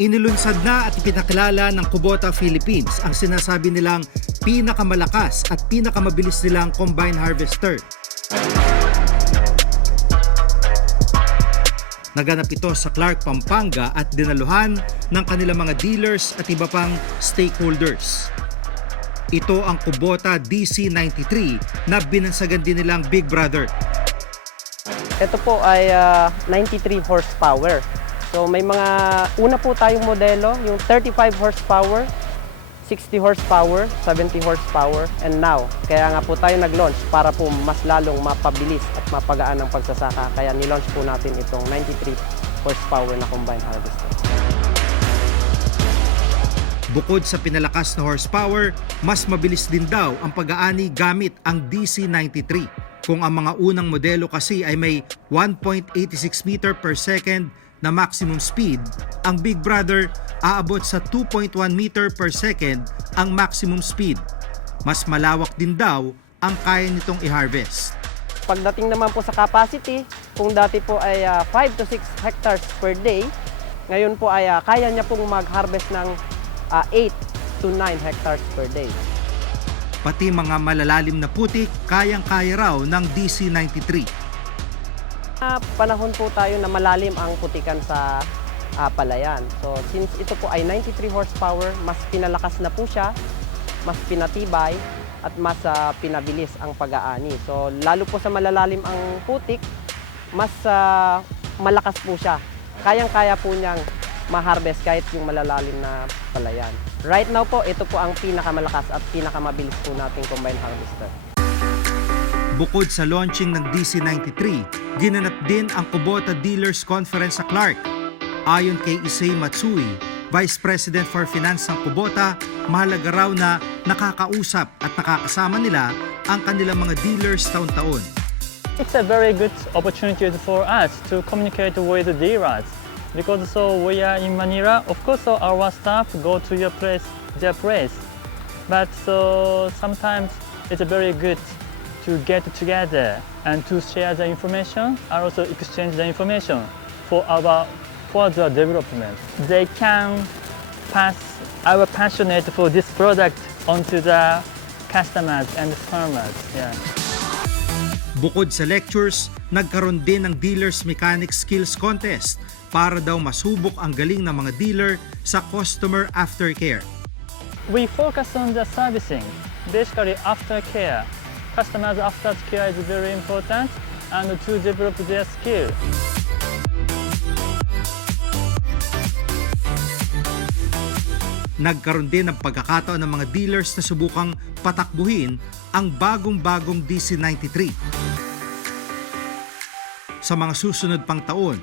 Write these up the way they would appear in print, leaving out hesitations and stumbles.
Inilunsad na at ipinakilala ng Kubota Philippines ang sinasabi nilang pinakamalakas at pinakamabilis nilang combine harvester. Naganap ito sa Clark, Pampanga at dinaluhan ng kanilang mga dealers at iba pang stakeholders. Ito ang Kubota DC93 na binansagan din nilang Big Brother. Ito po ay 93 horsepower. So may mga una po tayong modelo, yung 35 horsepower, 60 horsepower, 70 horsepower, and now. Kaya nga po tayo nag-launch para po mas lalong mapabilis at mapagaan ang pagsasaka. Kaya nilaunch po natin itong 93 horsepower na combine harvester. Bukod sa pinalakas na horsepower, mas mabilis din daw ang pag-aani gamit ang DC93. Kung ang mga unang modelo kasi ay may 1.86 meter per second na maximum speed, ang Big Brother aabot sa 2.1 meter per second ang maximum speed. Mas malawak din daw ang kaya nitong i-harvest. Pagdating naman po sa capacity, kung dati po ay 5 to 6 hectares per day, ngayon po ay kaya niya pong mag-harvest ng 8 to 9 hectares per day. Pati mga malalalim na putik, kayang-kaya raw ng DC93. Panahon po tayo na malalim ang putikan sa palayan. So since ito po ay 93 horsepower, mas pinalakas na po siya, mas pinatibay at mas pinabilis ang pag-aani. So lalo po sa malalalim ang putik, mas malakas po siya. Kayang-kaya po niyang ma-harvest kahit yung malalalim na palayan. Right now po, ito po ang pinakamalakas at pinakamabilis po nating combine harvester. Bukod sa launching ng DC93, ginanap din ang Kubota Dealers Conference sa Clark. Ayon kay Issei Matsui, Vice President for Finance ng Kubota, mahalaga raw na nakakausap at nakakasama nila ang kanilang mga dealers taon-taon. It's a very good opportunity for us to communicate with the dealers because so we are in Manila. Of course, so our staff go to your place, their place, but so sometimes it's very good to get together and to share the information and also exchange the information for our further development. They can pass our passionate for this product onto the customers and farmers. Yeah. Bukod sa lectures, nagkaroon din ng Dealers Mechanic Skills Contest para daw masubok ang galing ng mga dealer sa customer aftercare. We focus on the servicing, basically aftercare. Customers aftercare is very important and to develop their skill. Nagkaroon din ng pagkakataon ng mga dealers na subukang patakbuhin ang bagong-bagong DC93. Sa mga susunod pang taon,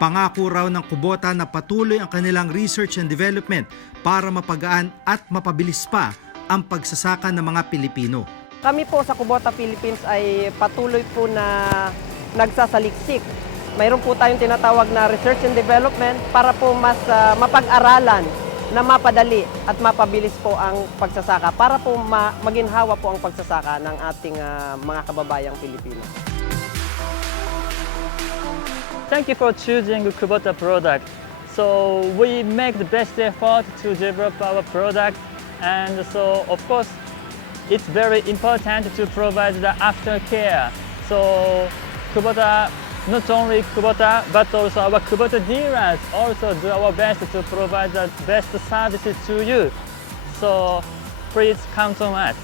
pangako raw ng Kubota na patuloy ang kanilang research and development para mapagaan at mapabilis pa ang pagsasaka ng mga Pilipino. Kami po sa Kubota Philippines ay patuloy po na nagsasaliksik. Mayroon po tayong tinatawag na research and development para po mas mapag-aralan na mapadali at mapabilis po ang pagsasaka para po maginhawa po ang pagsasaka ng ating mga kababayang Pilipino. Thank you for choosing Kubota product. So we make the best effort to develop our product, and so of course it's very important to provide the aftercare. So Kubota, not only Kubota, but also our Kubota dealers also do our best to provide the best services to you. So please count on us.